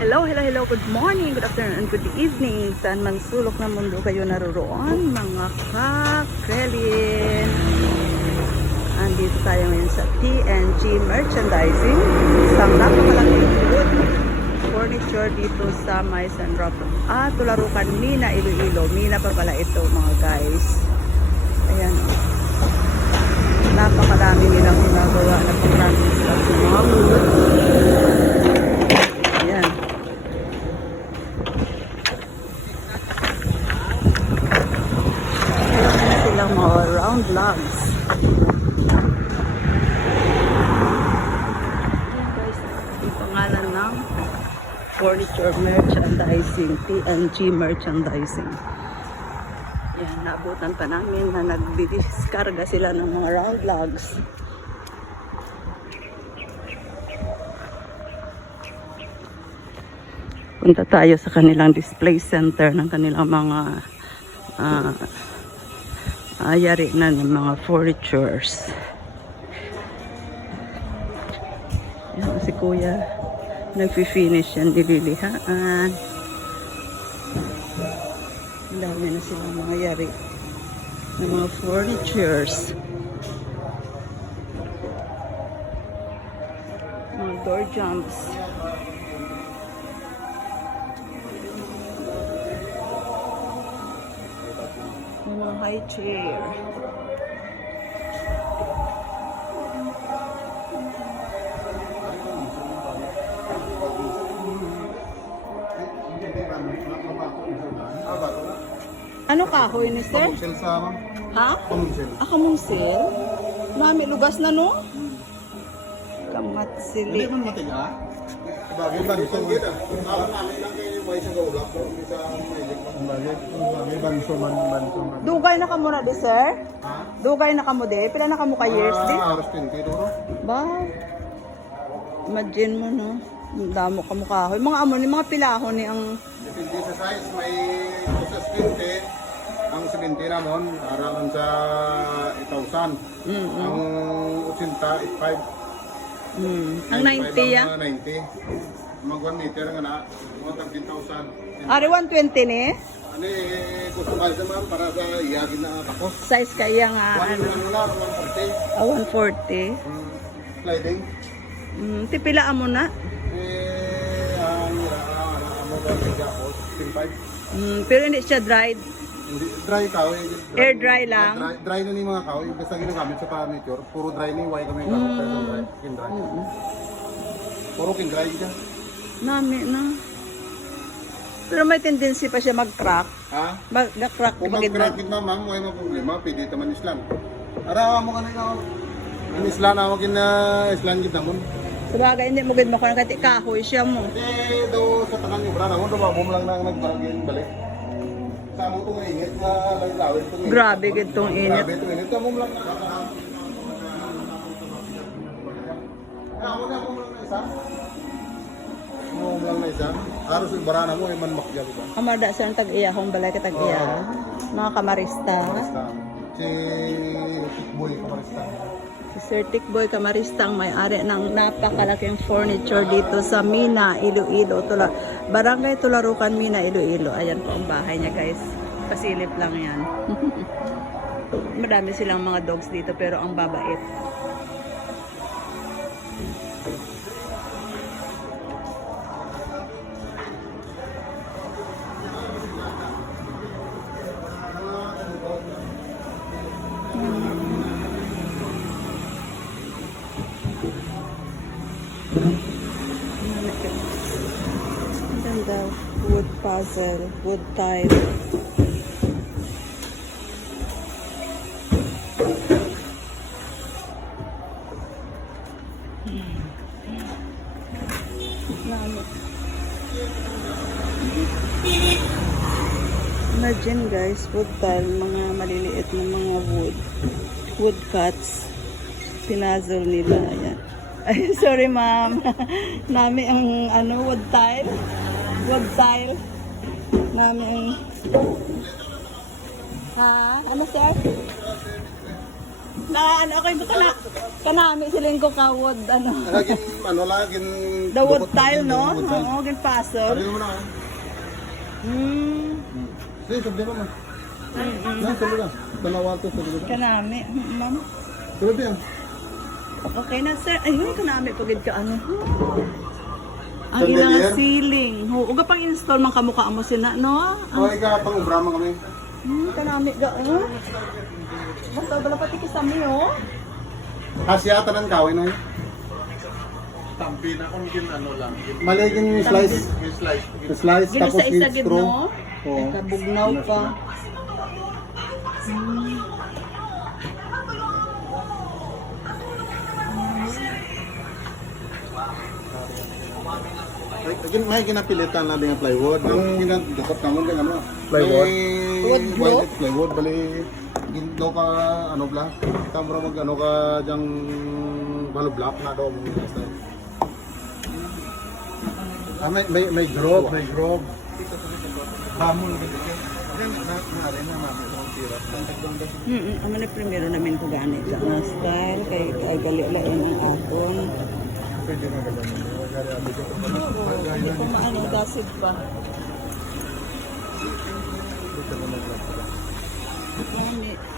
Hello, hello, hello. Good morning, good afternoon, and good evening. Saan man sulok ng mundo kayo naroroon, mga ka-Krelin. Andito tayo ngayon sa TNG Merchandising. Isang napakalaking wood furniture dito sa May San Rafael. Tularukan, Mina, Iloilo. Mina pa pala ito, mga guys. Ayan, o. Napakarami nilang ginagawa na pang-practice sa mga wood. Ayan. Silang mga round logs. Ayan guys, yung pangalan ng furniture merchandising, TNG merchandising. Yan, naabutan pa namin na nagdidiskarga sila ng mga round logs. Punta tayo sa kanilang display center ng kanilang mga yari na ng mga furnitures. Yan, si Kuya nagfi-finish yan, nililihaan. Ang dami na silang mga yari ng mga furnitures. Mga door jumps. Mga high chair. Ano kahoy ni sir? Pamungsil sa ma'am. Ha? Pamungsil. Kamungsil? Mami, lugas na no? Hindi Kamatsili. man matiga. Bagay banso. Alam namin lang kayo yung may sa gaulap. Bagay banso man. Dugay na kamo na di sir? Ha? Dugay na kamo di? Pila na kamo ka years di? Aros 20 duro. Ba? Imagine mo no? Ang damo kamo kahoy. Mga amo ni mga pilahon ni ang Depende sa size. May kusas 20. Ang 70 namon, aralan sa 1,000. Ang 80, 85. ang 90 ya? 90. Mag 1 meter nga na, mga 13,000. Ari 120 ni? Ano gusto kayo sa ma'am para sa iyagin na takos? Size kaya nga ano? 140. Sliding. Tipilaan mo na? Ang mo ba kaya ako, 65. Pero hindi siya dried. Hindi, dry kahoy. Air dry lang? Dry na ni mga kahoy. Basta ginagamit sa furniture. Puro dry ni, why kami gamit pero dry. Kin dry. Puro kin dry dyan. Nami na. Pero may tendency pa siya mag-crack. Ha? Mag-crack. Kung mag-crackit na ma'am, why mo problema, pwede taman islan. Arawa mo ka na ikaw. Ang islan, awagin na islan gid namon. Sabagay, hindi mo gid mo kung kati kahoy siya mo. Eh, do sa tangan yung brana mo, dumabom lang nang nagbarangin balik. Sa mo itong init na lawit itong init. Grabe gid tong init. Grabe itong init. Dumabom lang na. Ako na lang na isa. Dumabom lang na isa. Haros yung barana mo, man makjal ba? Kamada sa tag-iyahong balay ka tag-iya. Mga kamarista. Si Tikboy Kamarista. Si Sir Tikboy Kamaristang may-ari ng napakalaking furniture dito sa Mina, Iloilo. Barangay Tularukan, Mina, Iloilo. Ayan po ang bahay niya guys. Pasilip lang yan. Madami silang mga dogs dito pero ang babait. Ang ganda. Wood puzzle, wood tile. Imagine guys, wood tile, mga maliliit na mga wood cuts. Pinazzle nila. Ayan. Ay, sorry ma'am. Nami ang wood tile. Wood tile. Nami ang... Ha? Ano sir? Na ano ako ito kanami siling ko kawod ano. Lagin, ano lagin... The wood tile no? Oo, gin puzzle. Ano naman ako? Sige, sabi mo man. Na, sabi lang. Dalawa to, sabi lang. Kanami, ma'am. Sabi yan. Okay na sir. Ayun, kanami pagid ka ano. Ang Chandelier? ilang ceiling. Uga pang install man kamukha mo sina no? O, ika pang ubrama kami. Kanami ga ano. Basta bala pati kisami oh. Hasya, tanan kawin na yun. Tampi na kung gin ano lang. Maligin slice. Yung slice. Slice, Gino tapos sa isa with gid straw. no. Oo. Kabugnaw pa. May ginapilitan na din ang plywood. Yung ginadukot naman din ano. Wood Wood block? plywood, bali ginto ka ano bla. Kamera mag ano ka diyang hollow block na daw mo. May drop. Bamol din. Amo na primero namin ko gani sa mga style kay gali lain ang aton. Hindi ko maano dasid pa. Gani.